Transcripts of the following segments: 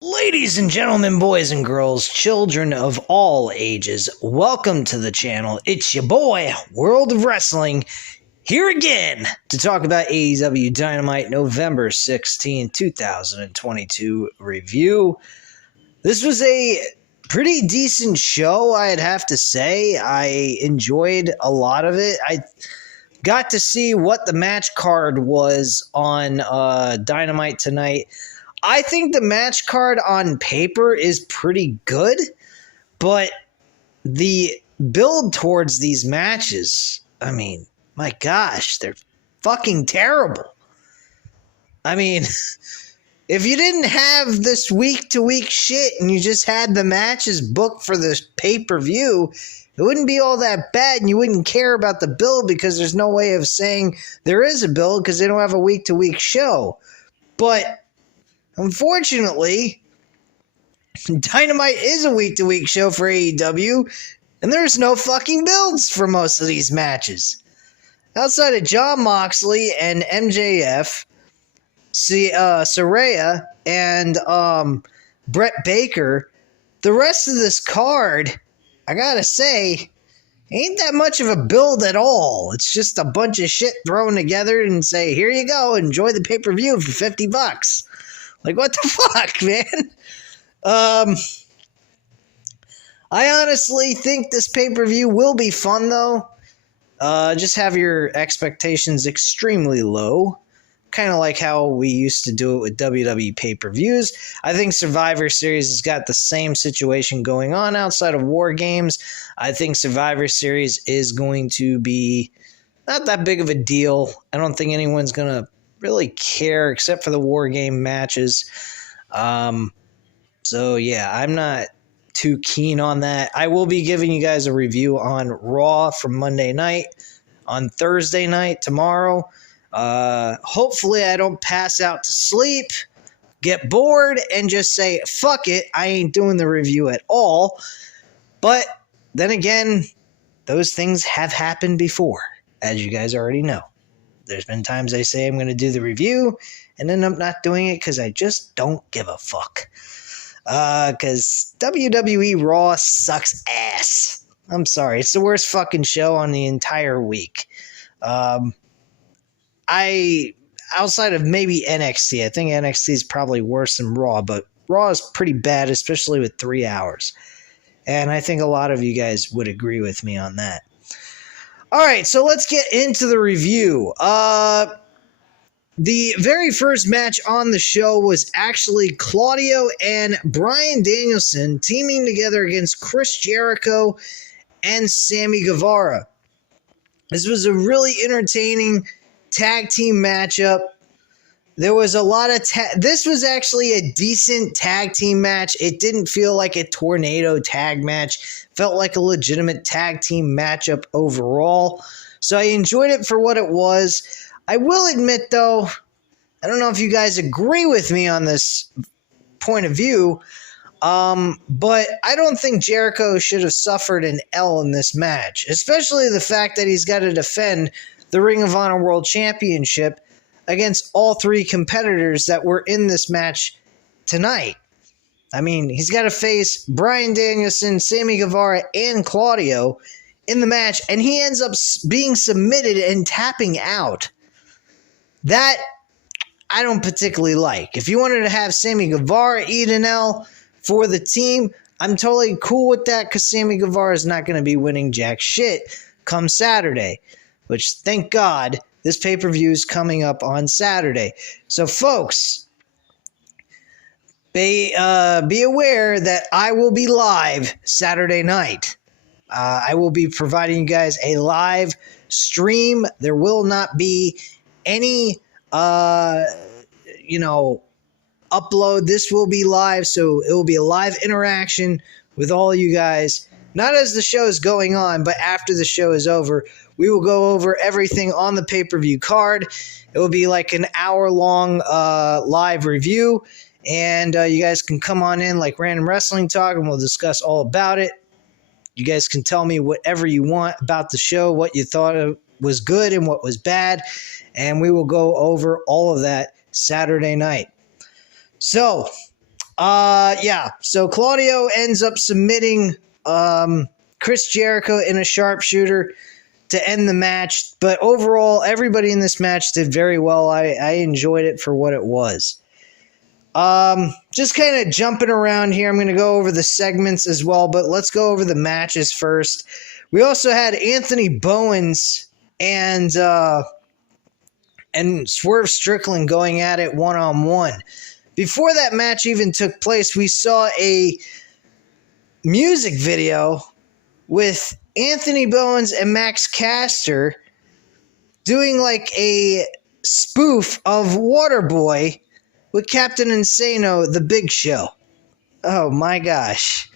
Ladies and gentlemen, boys and girls, children of all ages, welcome to the channel. It's your boy, World of Wrestling, here again to talk about AEW Dynamite November 16, 2022 review. This was a pretty decent show, I'd have to say. I enjoyed a lot of it. I got to see what the match card was on Dynamite tonight. I think the match card on paper is pretty good, but the build towards these matches, I mean, my gosh, they're fucking terrible. I mean, if you didn't have this week-to-week shit and you just had the matches booked for this pay-per-view, it wouldn't be all that bad and you wouldn't care about the build because there's no way of saying there is a build because they don't have a week-to-week show. But unfortunately, Dynamite is a week-to-week show for AEW, and there's no fucking builds for most of these matches. Outside of Jon Moxley and MJF, Saraya, and Brett Baker, the rest of this card, I gotta say, ain't that much of a build at all. It's just a bunch of shit thrown together and say, here you go, enjoy the pay-per-view for $50. Like, what the fuck, man? I honestly think this pay-per-view will be fun, though. Just have your expectations extremely low. Kind of like how we used to do it with WWE pay-per-views. I think Survivor Series has got the same situation going on outside of War Games. I think Survivor Series is going to be not that big of a deal. I don't think anyone's going to really care except for the War Game matches. So yeah, I'm not too keen on that. I will be giving you guys a review on Raw from Monday night, on Thursday night, tomorrow. Hopefully I don't pass out to sleep, get bored, and just say, fuck it, I ain't doing the review at all. But then again, those things have happened before, as you guys already know. There's been times I say I'm going to do the review and end up not doing it because I just don't give a fuck. Because WWE Raw sucks ass. I'm sorry. It's the worst fucking show on the entire week. Outside of maybe NXT, I think NXT is probably worse than Raw, but Raw is pretty bad, especially with 3 hours. And I think a lot of you guys would agree with me on that. All right, so let's get into the review. The very first match on the show was actually Claudio and Bryan Danielson teaming together against Chris Jericho and Sammy Guevara. This was a really entertaining tag team matchup. There was a lot of this was actually a decent tag team match. It didn't feel like a tornado tag match. Felt like a legitimate tag team matchup overall. So I enjoyed it for what it was. I will admit, though, I don't know if you guys agree with me on this point of view, but I don't think Jericho should have suffered an L in this match, especially the fact that he's got to defend the Ring of Honor World Championship against all three competitors that were in this match tonight. I mean, he's got to face Bryan Danielson, Sammy Guevara, and Claudio in the match, and he ends up being submitted and tapping out. That I don't particularly like. If you wanted to have Sammy Guevara eat an L for the team, I'm totally cool with that because Sammy Guevara is not going to be winning jack shit come Saturday, which, thank God, this pay-per-view is coming up on Saturday. So, folks, be aware that I will be live Saturday night. I will be providing you guys a live stream. There will not be any, upload. This will be live, so it will be a live interaction with all you guys. Not as the show is going on, but after the show is over, we will go over everything on the pay-per-view card. It will be like an hour-long live review, and you guys can come on in like Random Wrestling Talk, and we'll discuss all about it. You guys can tell me whatever you want about the show, what you thought was good and what was bad, and we will go over all of that Saturday night. So, Yeah. So Claudio ends up submitting Chris Jericho in a sharpshooter to end the match. But overall, everybody in this match did very well. I enjoyed it for what it was. Just kind of jumping around here. I'm going to go over the segments as well, but let's go over the matches first. We also had Anthony Bowens and Swerve Strickland going at it one-on-one. Before that match even took place, we saw a music video with Anthony Bowens and Max Caster doing like a spoof of Waterboy with Captain Insano, The Big Show. Oh my gosh.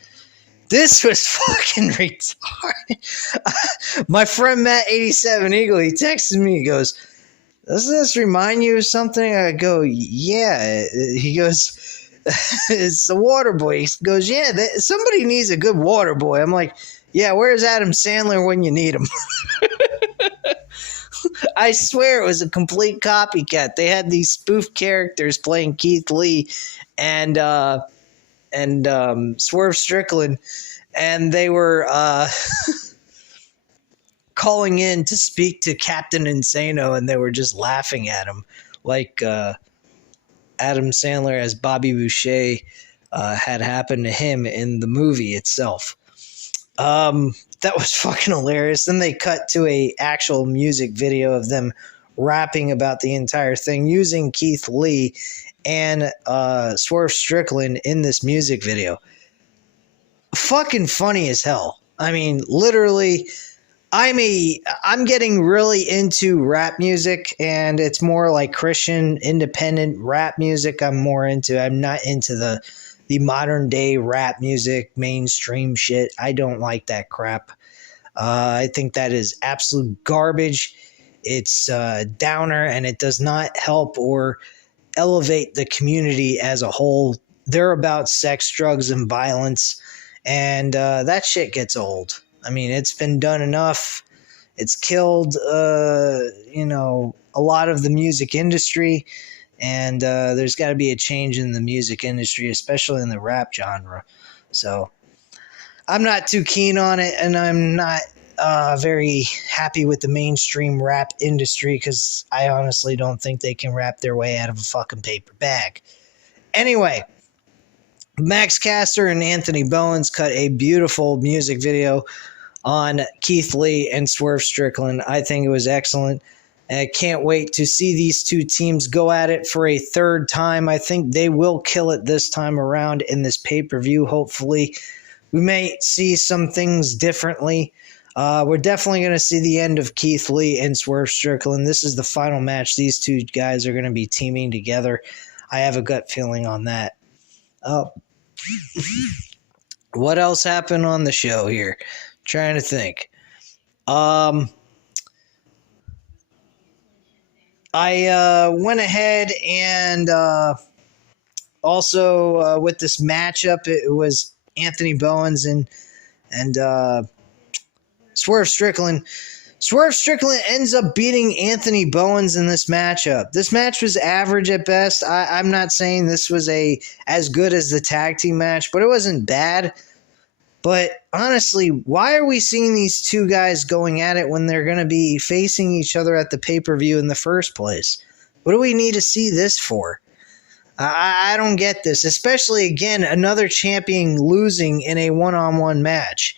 This was fucking retarded. My friend Matt87 Eagle, he texted me, he goes, doesn't this remind you of something? I go, yeah. He goes, it's the Waterboy. He goes, yeah, somebody needs a good Waterboy. I'm like, yeah, where's Adam Sandler when you need him? I swear it was a complete copycat. They had these spoof characters playing Keith Lee and Swerve Strickland, and they were calling in to speak to Captain Insano, and they were just laughing at him like Adam Sandler as Bobby Boucher had happened to him in the movie itself. That was fucking hilarious. Then they cut to a actual music video of them rapping about the entire thing using Keith Lee and Swerve Strickland in this music video. Fucking funny as hell. I mean, literally, I'm getting really into rap music, and it's more like Christian independent rap music I'm more into. I'm not into the modern day rap music, mainstream shit. I don't like that crap. I think that is absolute garbage. It's downer, and it does not help or elevate the community as a whole. They're about sex, drugs, and violence, and that shit gets old. I mean, it's been done enough. It's killed, a lot of the music industry. And there's got to be a change in the music industry, especially in the rap genre. So I'm not too keen on it, and I'm not very happy with the mainstream rap industry because I honestly don't think they can rap their way out of a fucking paper bag. Anyway, Max Caster and Anthony Bowens cut a beautiful music video on Keith Lee and Swerve Strickland. I think it was excellent. I can't wait to see these two teams go at it for a third time. I think they will kill it this time around in this pay-per-view, hopefully. We may see some things differently. We're definitely going to see the end of Keith Lee and Swerve Strickland. This is the final match. These two guys are going to be teaming together. I have a gut feeling on that. What else happened on the show here? Trying to think. I went ahead and also with this matchup, it was Anthony Bowens and Swerve Strickland. Swerve Strickland ends up beating Anthony Bowens in this matchup. This match was average at best. I'm not saying this was as good as the tag team match, but it wasn't bad. But honestly, why are we seeing these two guys going at it when they're going to be facing each other at the pay-per-view in the first place? What do we need to see this for? I don't get this, especially, again, another champion losing in a one-on-one match.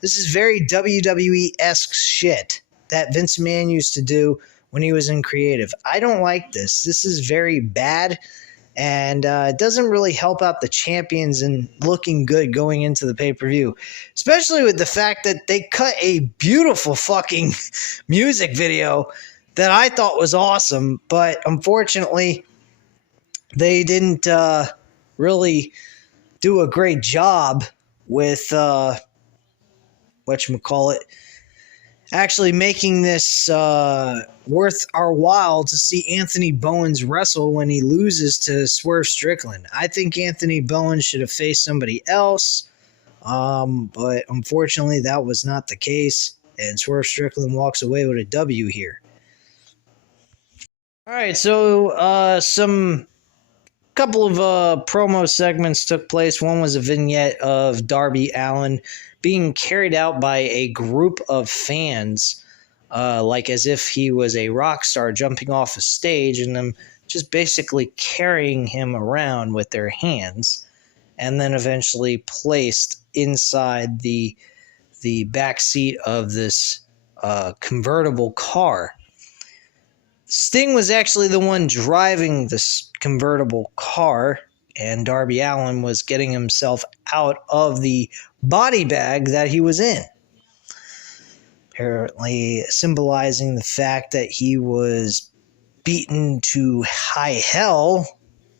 This is very WWE-esque shit that Vince McMahon used to do when he was in creative. I don't like this. This is very bad. And it doesn't really help out the champions in looking good going into the pay-per-view. Especially with the fact that they cut a beautiful fucking music video that I thought was awesome. But unfortunately, they didn't really do a great job with, actually making this worth our while to see Anthony Bowens wrestle when he loses to Swerve Strickland. I think Anthony Bowens should have faced somebody else, but unfortunately that was not the case, and Swerve Strickland walks away with a W here. All right, so some couple of promo segments took place. One was a vignette of Darby Allin being carried out by a group of fans, like as if he was a rock star jumping off a stage, and them just basically carrying him around with their hands, and then eventually placed inside the back seat of this convertible car. Sting was actually the one driving this convertible car, and Darby Allin was getting himself out of the body bag that he was in, apparently symbolizing the fact that he was beaten to high hell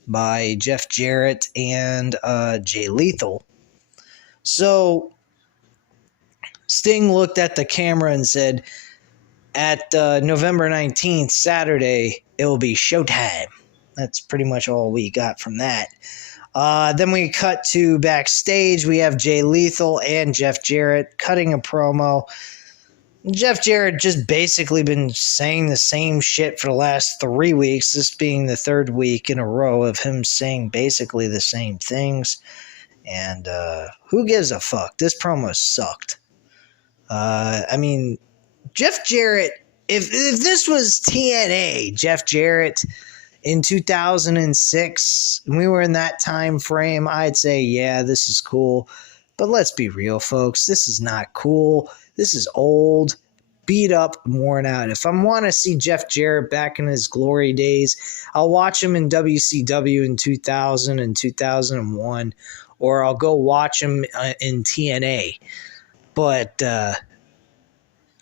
by Jeff Jarrett and Jay Lethal. So Sting looked at the camera and said, at November 19th, Saturday, it will be showtime. That's pretty much all we got from that. Then we cut to backstage. We have Jay Lethal and Jeff Jarrett cutting a promo. Jeff Jarrett just basically been saying the same shit for the last 3 weeks, this being the third week in a row of him saying basically the same things. And who gives a fuck? This promo sucked. I mean, Jeff Jarrett, if this was TNA, Jeff Jarrett in 2006, and we were in that time frame, I'd say, yeah, this is cool. But let's be real, folks. This is not cool. This is old, beat up, worn out. If I want to see Jeff Jarrett back in his glory days, I'll watch him in WCW in 2000 and 2001, or I'll go watch him in TNA. But,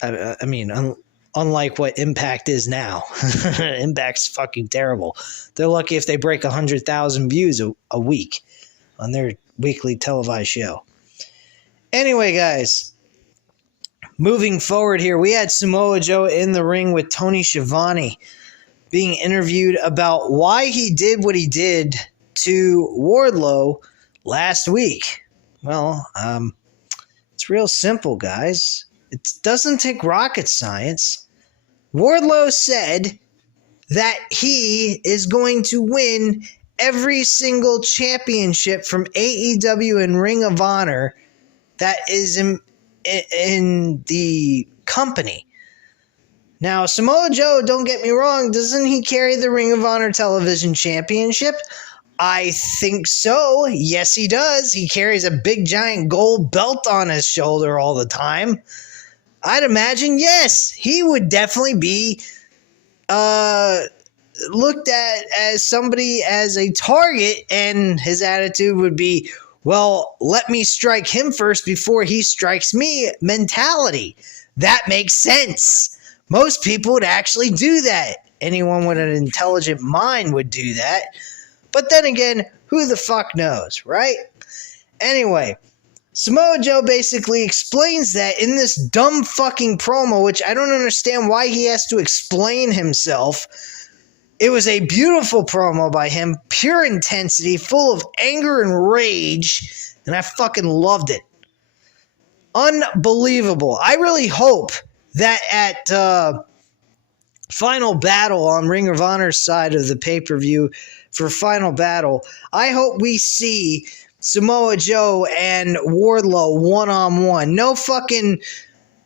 I mean, unlike what Impact is now. Impact's fucking terrible. They're lucky if they break 100,000 views a week on their weekly televised show. Anyway, guys, moving forward here, we had Samoa Joe in the ring with Tony Schiavone being interviewed about why he did what he did to Wardlow last week. Well, it's real simple, guys. It doesn't take rocket science. Wardlow said that he is going to win every single championship from AEW and Ring of Honor that is in the company. Now, Samoa Joe, don't get me wrong, doesn't he carry the Ring of Honor Television Championship? I think so. Yes, he does. He carries a big giant gold belt on his shoulder all the time. I'd imagine, yes, he would definitely be looked at as somebody as a target, and his attitude would be, well, let me strike him first before he strikes me mentality. That makes sense. Most people would actually do that. Anyone with an intelligent mind would do that. But then again, who the fuck knows, right? Anyway, Samoa Joe basically explains that in this dumb fucking promo, which I don't understand why he has to explain himself. It was a beautiful promo by him, pure intensity, full of anger and rage, and I fucking loved it. Unbelievable. I really hope that at Final Battle on Ring of Honor's side of the pay-per-view for Final Battle, I hope we see Samoa Joe and Wardlow one-on-one. No fucking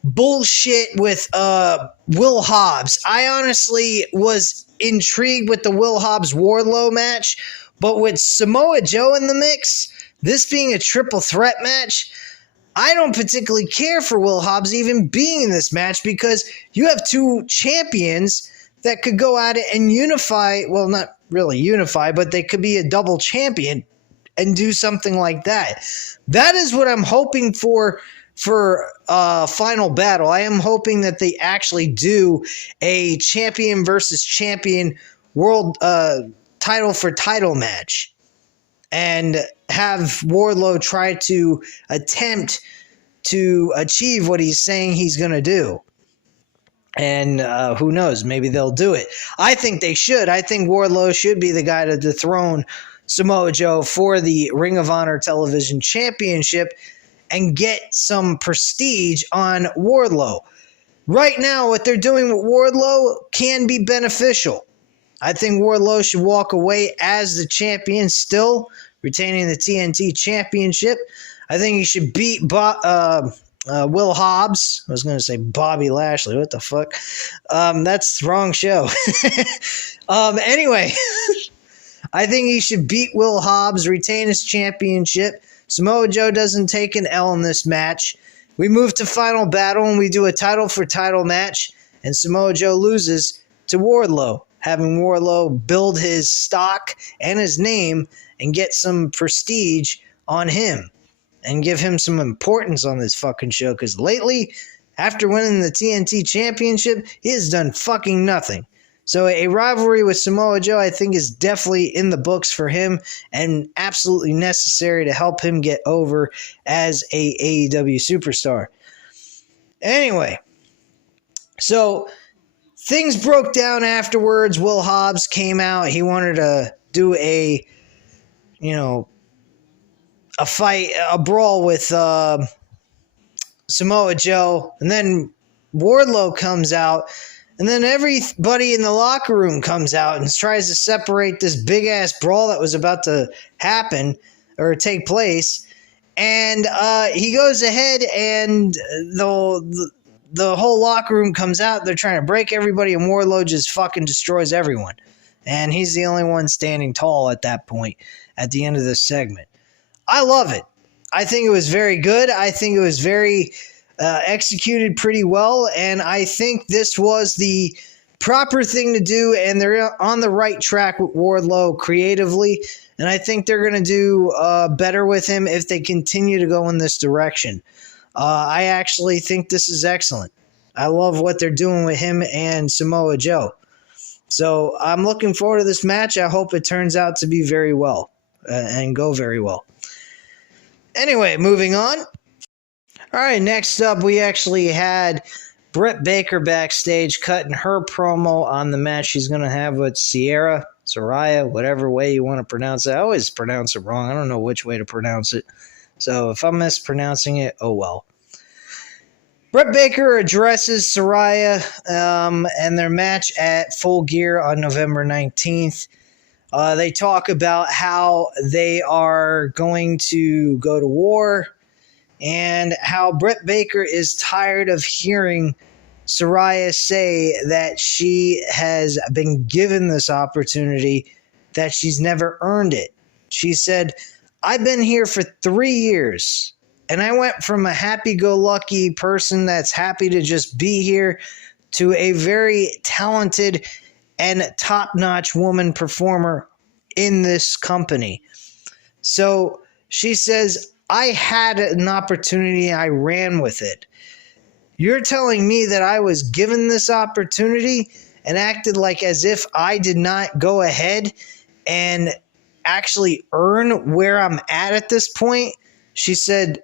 bullshit with Will Hobbs. I honestly was intrigued with the Will Hobbs-Wardlow match, but with Samoa Joe in the mix, this being a triple threat match, I don't particularly care for Will Hobbs even being in this match, because you have two champions that could go at it and unify, well, not really unify, but they could be a double champion and do something like that. That is what I'm hoping for Final Battle. I am hoping that they actually do a champion versus champion world title for title match, and have Wardlow try to attempt to achieve what he's saying he's going to do. And who knows, maybe they'll do it. I think they should. I think Wardlow should be the guy to dethrone Samoa Joe for the Ring of Honor Television Championship and get some prestige on Wardlow. Right now, what they're doing with Wardlow can be beneficial. I think Wardlow should walk away as the champion, still retaining the TNT championship. I think he should beat Will Hobbs. I was going to say Bobby Lashley. What the fuck? That's the wrong show. Anyway, I think he should beat Will Hobbs, retain his championship. Samoa Joe doesn't take an L in this match. We move to Final Battle and we do a title for title match, and Samoa Joe loses to Wardlow, having Wardlow build his stock and his name and get some prestige on him and give him some importance on this fucking show, because lately, after winning the TNT championship, he has done fucking nothing. So a rivalry with Samoa Joe, I think, is definitely in the books for him and absolutely necessary to help him get over as a AEW superstar. Anyway, so things broke down afterwards. Will Hobbs came out. He wanted to do a fight, a brawl with Samoa Joe. And then Wardlow comes out. And then everybody in the locker room comes out and tries to separate this big-ass brawl that was about to happen or take place. And he goes ahead and the whole locker room comes out. They're trying to break everybody, and Wardlow just fucking destroys everyone. And he's the only one standing tall at that point at the end of this segment. I love it. I think it was very good. I think it was very executed pretty well, and I think this was the proper thing to do, and they're on the right track with Wardlow creatively, and I think they're going to do better with him if they continue to go in this direction. I actually think this is excellent. I love what they're doing with him and Samoa Joe. So I'm looking forward to this match. I hope it turns out to be very well and go very well. Anyway, moving on. All right, next up, we actually had Britt Baker backstage cutting her promo on the match she's going to have with Saraya, whatever way you want to pronounce it. I always pronounce it wrong. I don't know which way to pronounce it. So if I'm mispronouncing it, oh well. Britt Baker addresses Saraya and their match at Full Gear on November 19th. They talk about how they are going to go to war, and how Britt Baker is tired of hearing Saraya say that she has been given this opportunity, that she's never earned it. She said, I've been here for 3 years, and I went from a happy-go-lucky person that's happy to just be here to a very talented and top-notch woman performer in this company. So she says, I had an opportunity, I ran with it. You're telling me that I was given this opportunity and acted like as if I did not go ahead and actually earn where I'm at this point? She said,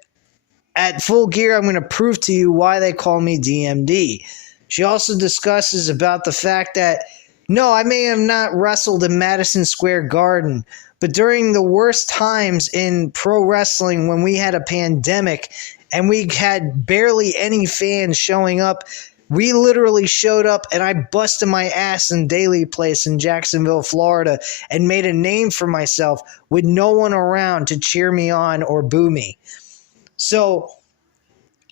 at Full Gear, I'm going to prove to you why they call me DMD. She also discusses about the fact that, no, I may have not wrestled in Madison Square Garden, but during the worst times in pro wrestling, when we had a pandemic and we had barely any fans showing up, we literally showed up and I busted my ass in Daly Place in Jacksonville, Florida, and made a name for myself with no one around to cheer me on or boo me. So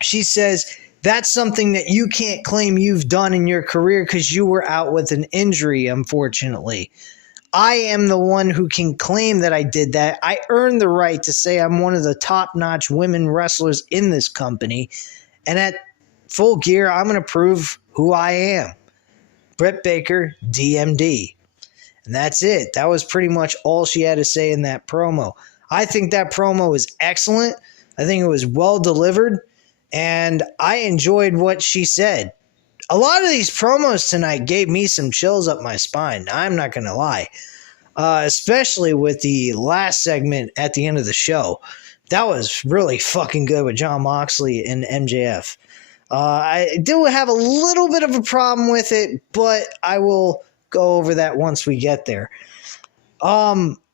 she says, that's something that you can't claim you've done in your career because you were out with an injury, unfortunately. I am the one who can claim that I did that. I earned the right to say I'm one of the top-notch women wrestlers in this company. And at Full Gear, I'm going to prove who I am. Britt Baker, DMD. And that's it. That was pretty much all she had to say in that promo. I think that promo was excellent. I think it was well delivered. And I enjoyed what she said. A lot of these promos tonight gave me some chills up my spine. I'm not going to lie. Especially with the last segment at the end of the show. That was really fucking good with Jon Moxley and MJF. I do have a little bit of a problem with it, but I will go over that once we get there.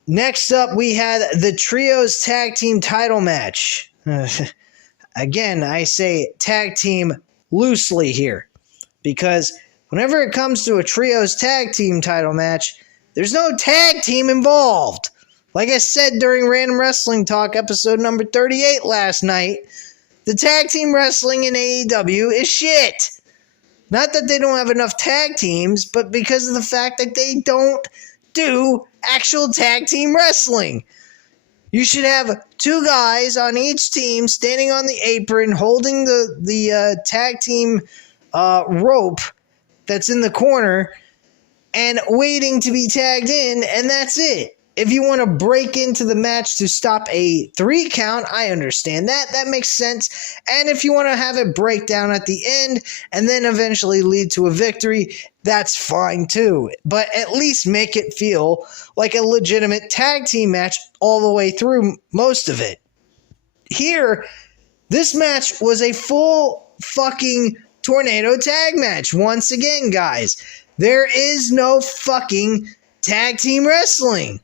Next up, we had the Trios Tag Team title match. Again, I say tag team loosely here, because whenever it comes to a Trios Tag Team title match, There's no tag team involved. Like I said during Random Wrestling Talk episode number 38 last night, the tag team wrestling in AEW is shit. Not that they don't have enough tag teams, but because of the fact that they don't do actual tag team wrestling. You should have two guys on each team standing on the apron holding the tag team rope that's in the corner and waiting to be tagged in, and that's it. If you want to break into the match to stop a 3 count, I understand that. That makes sense. And if you want to have it break down at the end and then eventually lead to a victory, that's fine too. But at least make it feel like a legitimate tag team match all the way through most of it. Here, this match was a full fucking tornado tag match. Once again, guys, there is no fucking tag team wrestling.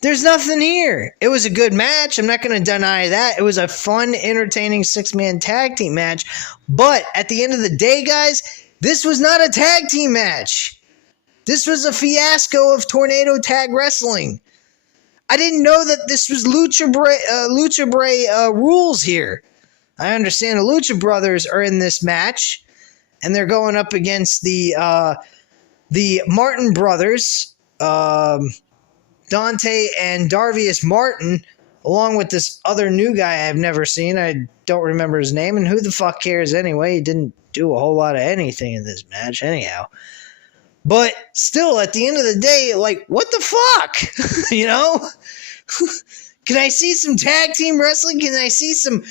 There's nothing here. It was a good match. I'm not going to deny that. It was a fun, entertaining 6-man tag team match. But at the end of the day, guys, this was not a tag team match. This was a fiasco of tornado tag wrestling. I didn't know that this was Lucha Bray rules here. I understand the Lucha Brothers are in this match, and they're going up against the Martin brothers, Dante and Darvius Martin, along with this other new guy I've never seen. I don't remember his name, and who the fuck cares anyway? He didn't do a whole lot of anything in this match anyhow. But still, at the end of the day, like, what the fuck? You know? Can I see some tag team wrestling? Can I see some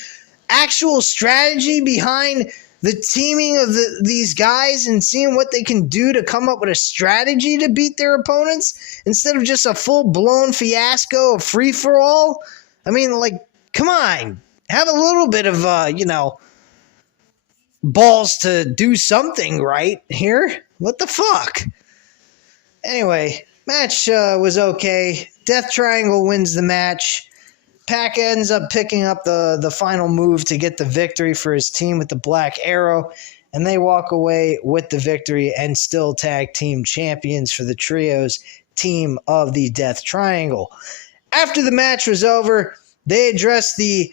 actual strategy behind the teaming of these guys and seeing what they can do to come up with a strategy to beat their opponents instead of just a full-blown fiasco of free-for-all? I mean, like, come on. Have a little bit of, balls to do something right here. What the fuck? Anyway, match was okay. Death Triangle wins the match. Pac ends up picking up the final move to get the victory for his team with the Black Arrow, and they walk away with the victory and still tag team champions for the trios team of the Death Triangle. After the match was over, they addressed the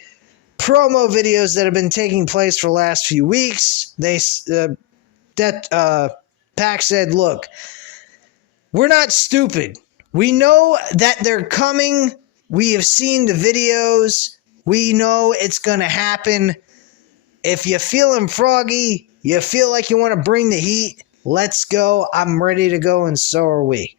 promo videos that have been taking place for the last few weeks. Pac said, look, we're not stupid. We know that they're coming. We have seen the videos. We know it's going to happen. If you're feeling froggy, you feel like you want to bring the heat, let's go. I'm ready to go, and so are we.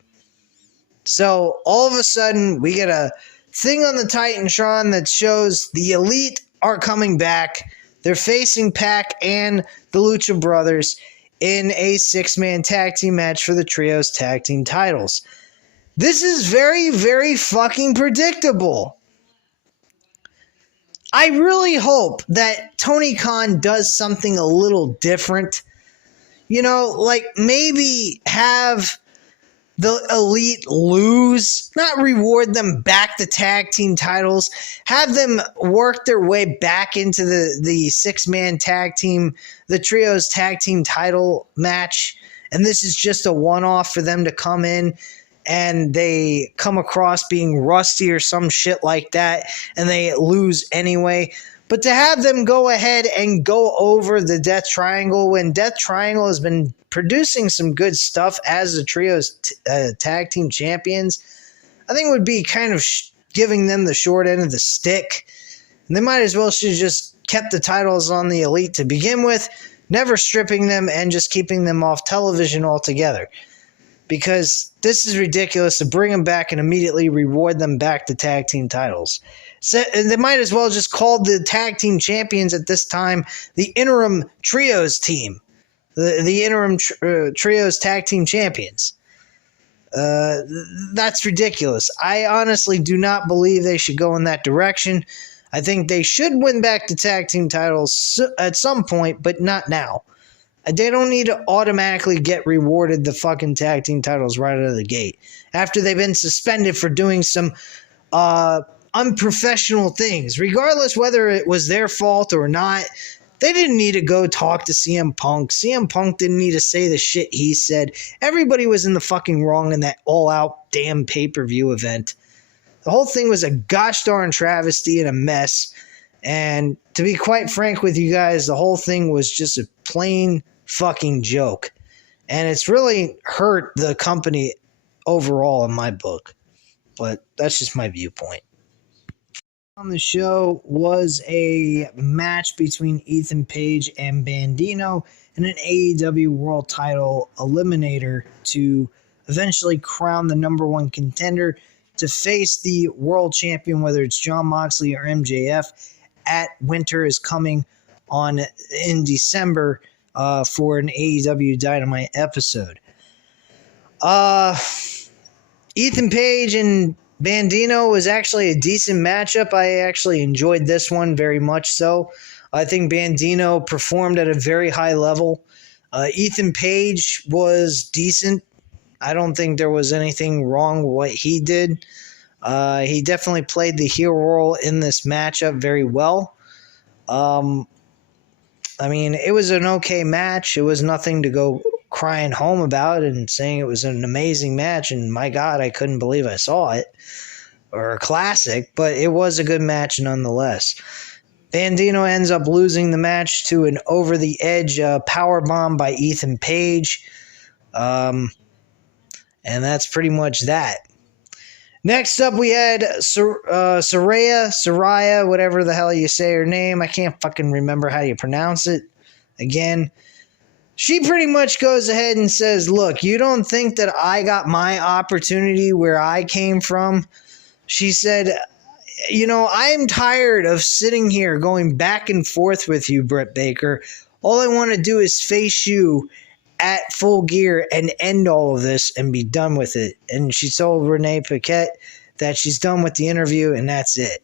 So all of a sudden, we get a thing on the Titantron that shows the Elite are coming back. They're facing Pac and the Lucha Brothers in a 6-man tag team match for the Trios tag team titles. This is very, very fucking predictable. I really hope that Tony Khan does something a little different. You know, like maybe have the Elite lose, not reward them back the tag team titles, have them work their way back into the 6-man tag team, the Trios tag team title match, and this is just a one-off for them to come in and they come across being rusty or some shit like that, and they lose anyway. But to have them go ahead and go over the Death Triangle when Death Triangle has been producing some good stuff as the Trios tag team champions, I think would be kind of giving them the short end of the stick. And they might as well should have just kept the titles on the Elite to begin with, never stripping them and just keeping them off television altogether. Because this is ridiculous to bring them back and immediately reward them back the tag team titles. So they might as well just call the tag team champions at this time the interim trios team, the interim trios tag team champions. That's ridiculous. I honestly do not believe they should go in that direction. I think they should win back the tag team titles at some point, but not now. They don't need to automatically get rewarded the fucking tag team titles right out of the gate after they've been suspended for doing some unprofessional things. Regardless whether it was their fault or not, They didn't need to go talk to CM Punk. CM Punk didn't need to say the shit he said. Everybody was in the fucking wrong in that all-out damn pay-per-view event. The whole thing was a gosh darn travesty and a mess. And to be quite frank with you guys, the whole thing was just a plain fucking joke. And it's really hurt the company overall in my book. But that's just my viewpoint. On the show was a match between Ethan Page and Bandino in an AEW World Title Eliminator to eventually crown the number one contender to face the world champion, whether it's Jon Moxley or MJF, at Winter is Coming on in December for an AEW Dynamite episode. Ethan Page and Bandino was actually a decent matchup. I actually enjoyed this one very much so. I think Bandino performed at a very high level. Ethan Page was decent. I don't think there was anything wrong with what he did. He definitely played the heel role in this matchup very well. I mean, it was an okay match. It was nothing to go crying home about and saying it was an amazing match, and my God, I couldn't believe I saw it, or a classic, but it was a good match nonetheless. Bandino ends up losing the match to an over-the-edge powerbomb by Ethan Page, and that's pretty much that. Next up, we had Saraya, whatever the hell you say her name. I can't fucking remember how you pronounce it. Again, she pretty much goes ahead and says, look, you don't think that I got my opportunity where I came from? She said, you know, I'm tired of sitting here going back and forth with you, Britt Baker. All I want to do is face you at Full Gear and end all of this and be done with it. And she told Renee Paquette that she's done with the interview and that's it.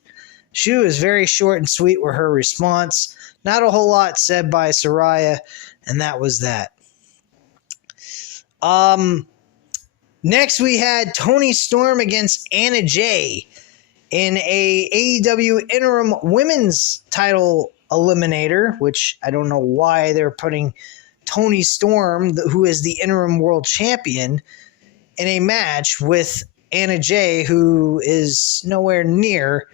She was very short and sweet with her response. Not a whole lot said by Saraya, and that was that. Next we had Toni Storm against Anna Jay in a AEW interim women's title eliminator, which I don't know why they're putting Toni Storm, who is the interim world champion, in a match with Anna Jay, who is nowhere near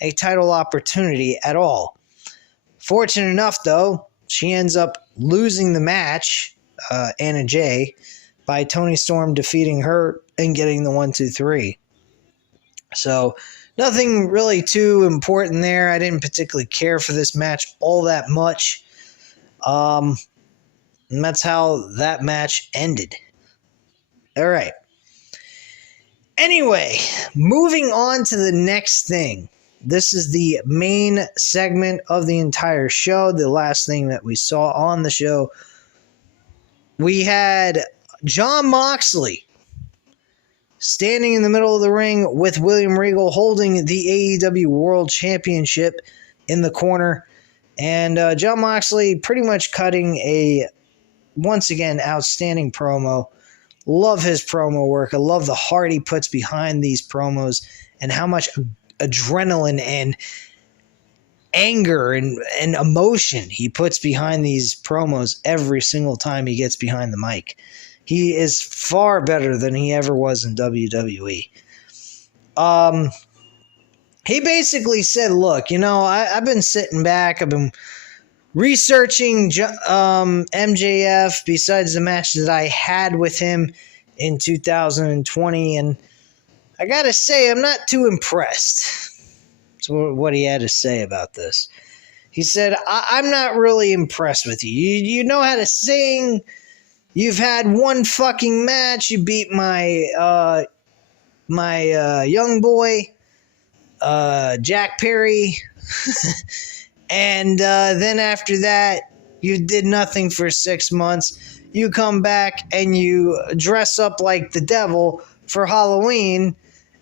a title opportunity at all. Fortunate enough, though, she ends up losing the match, Anna Jay, by Toni Storm defeating her and getting the 1-2-3. So nothing really too important there. I didn't particularly care for this match all that much. And that's how that match ended. All right. Anyway, moving on to the next thing. This is the main segment of the entire show, the last thing that we saw on the show. We had Jon Moxley standing in the middle of the ring with William Regal holding the AEW World Championship in the corner. And Jon Moxley pretty much cutting a, once again, outstanding promo. Love his promo work. I love the heart he puts behind these promos and how much adrenaline and anger and emotion he puts behind these promos every single time he gets behind the mic. He is far better than he ever was in WWE. He basically said, look, you know, I've been sitting back, I've been researching MJF besides the match that I had with him in 2020, and I gotta say, I'm not too impressed. That's what he had to say about this. He said, I'm not really impressed with you. You know how to sing. You've had one fucking match. You beat my young boy, Jack Perry. And then after that, you did nothing for 6 months. You come back and you dress up like the devil for Halloween,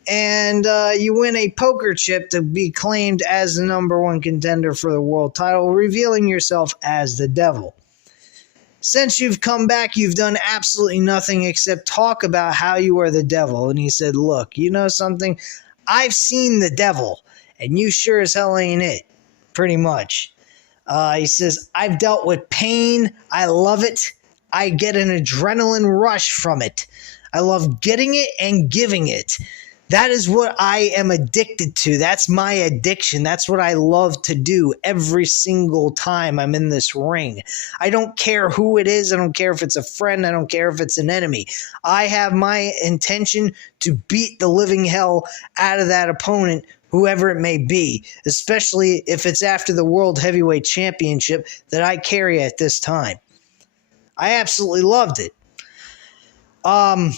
and you win a poker chip to be claimed as the number one contender for the world title, revealing yourself as the devil. Since you've come back, you've done absolutely nothing except talk about how you are the devil. And he said, look, you know something? I've seen the devil, and you sure as hell ain't it. Pretty much. He says, I've dealt with pain. I love it. I get an adrenaline rush from it. I love getting it and giving it. That is what I am addicted to. That's my addiction. That's what I love to do every single time I'm in this ring. I don't care who it is. I don't care if it's a friend. I don't care if it's an enemy. I have my intention to beat the living hell out of that opponent, whoever it may be, especially if it's after the World Heavyweight Championship that I carry at this time. I absolutely loved it. I'm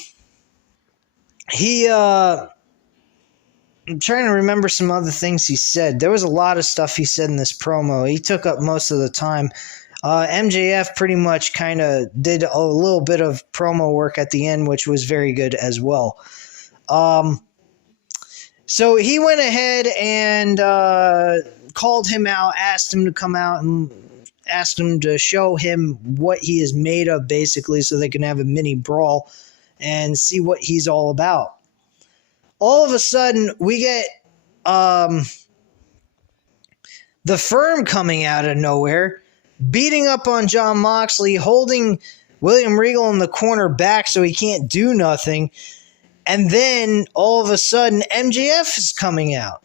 trying to remember some other things he said. There was a lot of stuff he said in this promo. He took up most of the time. MJF pretty much kind of did a little bit of promo work at the end, which was very good as well. So he went ahead and called him out, asked him to come out and asked him to show him what he is made of, basically, so they can have a mini brawl and see what he's all about. All of a sudden, we get the Firm coming out of nowhere, beating up on Jon Moxley, holding William Regal in the corner back so he can't do nothing. And then, all of a sudden, MJF is coming out.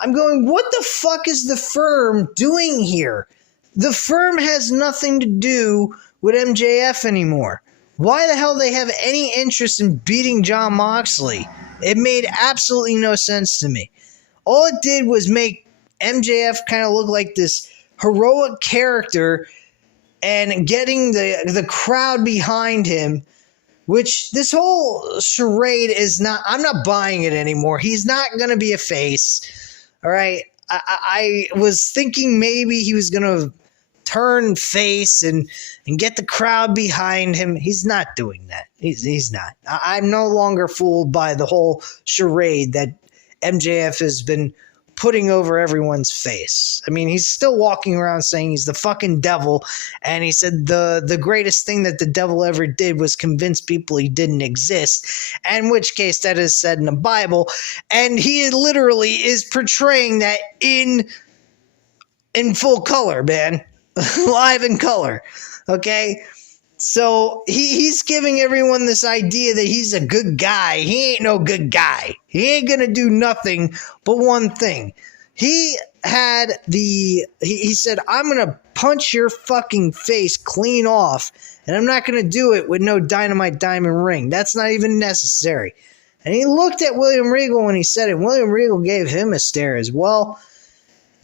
I'm going, what the fuck is the Firm doing here? The Firm has nothing to do with MJF anymore. Why the hell they have any interest in beating Jon Moxley? It made absolutely no sense to me. All it did was make MJF kind of look like this heroic character and getting the crowd behind him, which this whole charade is not, I'm not buying it anymore. He's not going to be a face. All right. I was thinking maybe he was going to turn face and get the crowd behind him. He's not doing that. He's not. I'm no longer fooled by the whole charade that MJF has been putting over everyone's face. I mean, he's still walking around saying he's the fucking devil, and he said the greatest thing that the devil ever did was convince people he didn't exist, in which case that is said in the Bible, and he literally is portraying that in full color, man. Live in color, okay? So he's giving everyone this idea that he's a good guy. He ain't no good guy. He ain't gonna do nothing but one thing. He said, I'm gonna punch your fucking face clean off, and I'm not gonna do it with no Dynamite diamond ring. That's not even necessary. And he looked at William Regal when he said it. William Regal gave him a stare as well.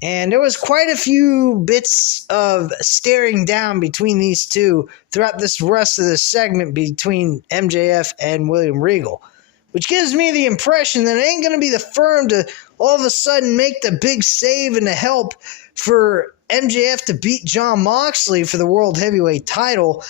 And there was quite a few bits of staring down between these two throughout this rest of the segment between MJF and William Regal, which gives me the impression that it ain't going to be the Firm to all of a sudden make the big save and the help for MJF to beat Jon Moxley for the World Heavyweight title.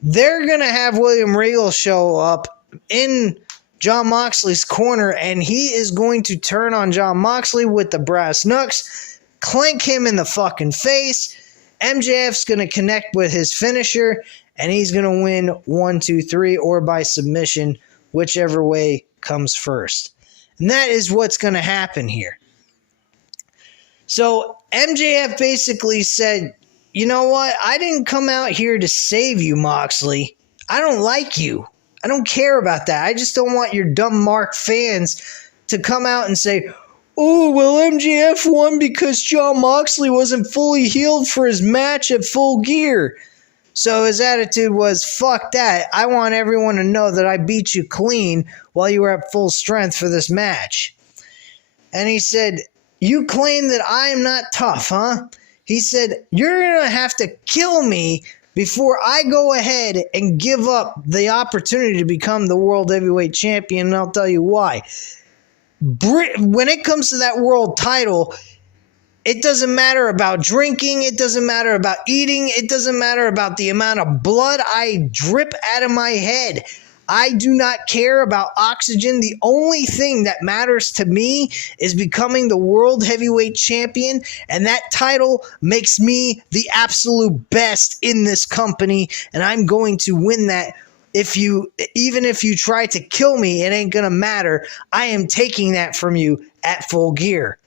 They're going to have William Regal show up in Jon Moxley's corner, and he is going to turn on Jon Moxley with the brass knucks, clank him in the fucking face. MJF's going to connect with his finisher, and he's going to win 1, 2, 3, or by submission, whichever way comes first. And that is what's going to happen here. So MJF basically said, you know what? I didn't come out here to save you, Moxley. I don't like you. I don't care about that. I just don't want your dumb Mark fans to come out and say, oh, well, MJF won because Jon Moxley wasn't fully healed for his match at Full Gear. So his attitude was, fuck that. I want everyone to know that I beat you clean while you were at full strength for this match. And he said, you claim that I am not tough, huh? He said, you're going to have to kill me before I go ahead and give up the opportunity to become the World Heavyweight Champion, and I'll tell you why. When it comes to that world title, it doesn't matter about drinking, it doesn't matter about eating, it doesn't matter about the amount of blood I drip out of my head. I do not care about oxygen. The only thing that matters to me is becoming the World Heavyweight Champion, and that title makes me the absolute best in this company, and I'm going to win that. Even if you try to kill me, it ain't gonna matter. I am taking that from you at Full Gear.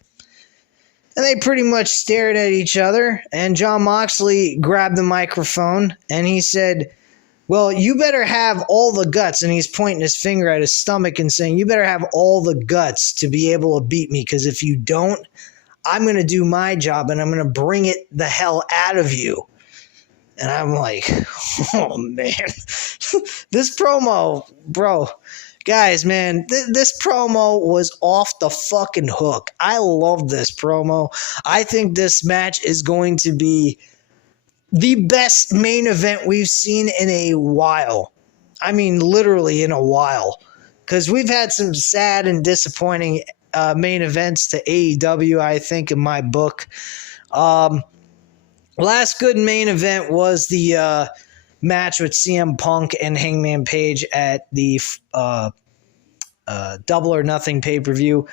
And they pretty much stared at each other, and Jon Moxley grabbed the microphone and he said, well, you better have all the guts, and he's pointing his finger at his stomach and saying, you better have all the guts to be able to beat me, because if you don't, I'm going to do my job and I'm going to bring it the hell out of you. And I'm like, oh man, this promo, bro, guys, man, this promo was off the fucking hook. I love this promo. I think this match is going to be the best main event we've seen in a while. I mean, literally in a while. Because we've had some sad and disappointing main events to AEW, I think, in my book. Last good main event was the match with CM Punk and Hangman Page at the Double or Nothing pay-per-view.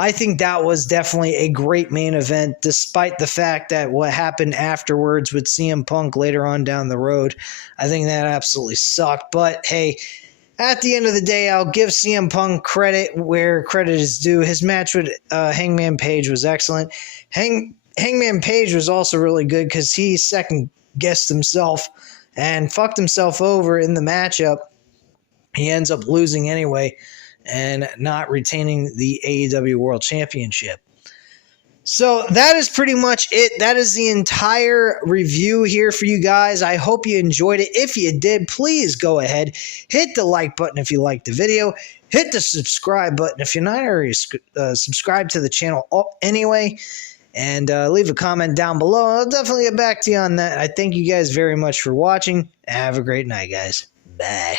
I think that was definitely a great main event, despite the fact that what happened afterwards with CM Punk later on down the road, I think that absolutely sucked. But hey, at the end of the day, I'll give CM Punk credit where credit is due. His match with Hangman Page was excellent. Hangman Page was also really good because he second-guessed himself and fucked himself over in the matchup. He ends up losing anyway and not retaining the AEW World Championship. So that is pretty much it. That is the entire review here for you guys. I hope you enjoyed it. If you did, please go ahead, hit the like button if you liked the video. Hit the subscribe button if you're not already subscribed to the channel anyway. And leave a comment down below. I'll definitely get back to you on that. I thank you guys very much for watching. Have a great night, guys. Bye.